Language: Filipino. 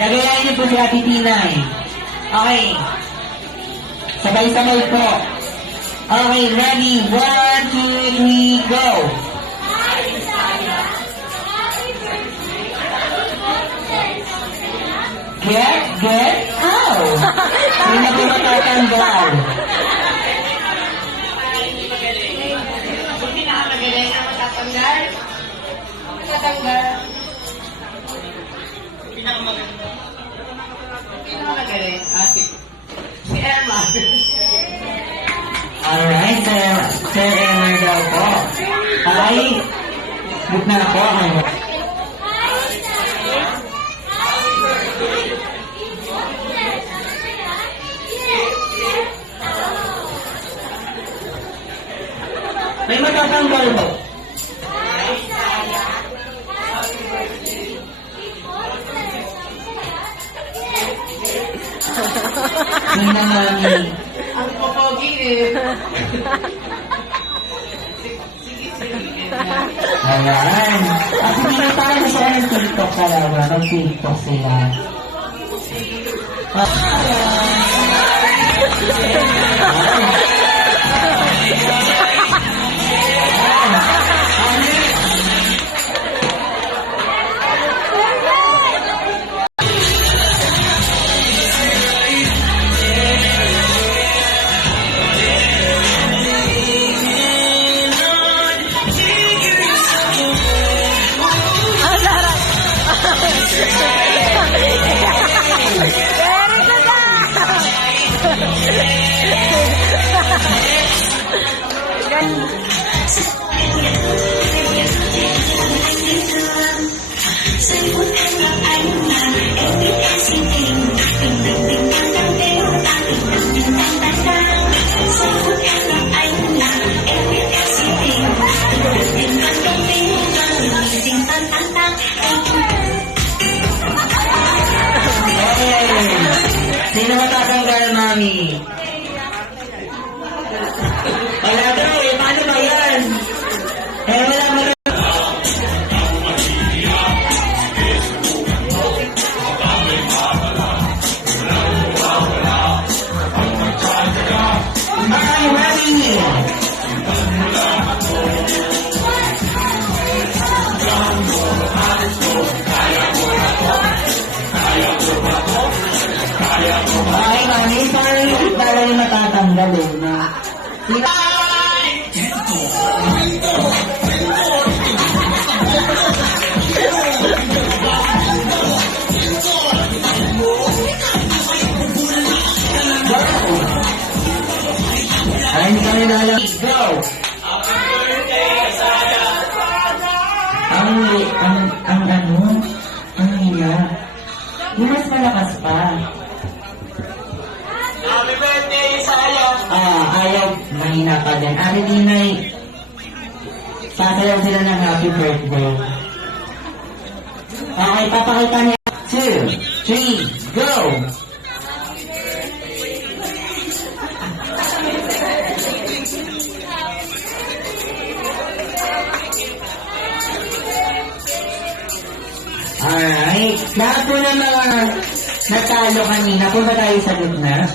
Gagayahin niyo po si Ate Tinay. Okay. Sabay-sabay po. Okay, ready? 1, 2, 3, go! Get out! Hindi na po matatanggal. Hindi na magaling na matatanggal. Matatanggal. Pinakamagaling. Si Emma. Alright, Sir Emma daw po. Ay, book na ako. May matatanggal po. Hindi na mami. Ang popogi eh. Ayan. At hindi parang sa ng TikTok talaga. Nag-TikTok sila. Sino matatanggal, mami? Wala daw eh. Paano ba yan? Eh, wala mo na. Ay, ready! Ay, mami, sorry. Para yung matatanggal eh. Ay, hindi kami nalang. Go! Ang hiya. Yung mas malakas pa. Happy birthday sa ayaw. Ayaw, mahina pa din. Ate Tinay, sasayaw sila ng happy birthday. Okay, papakita niya. 2, 3, go! Alright, lahat po ng mga natalo kanina, punta tayo sa gitna.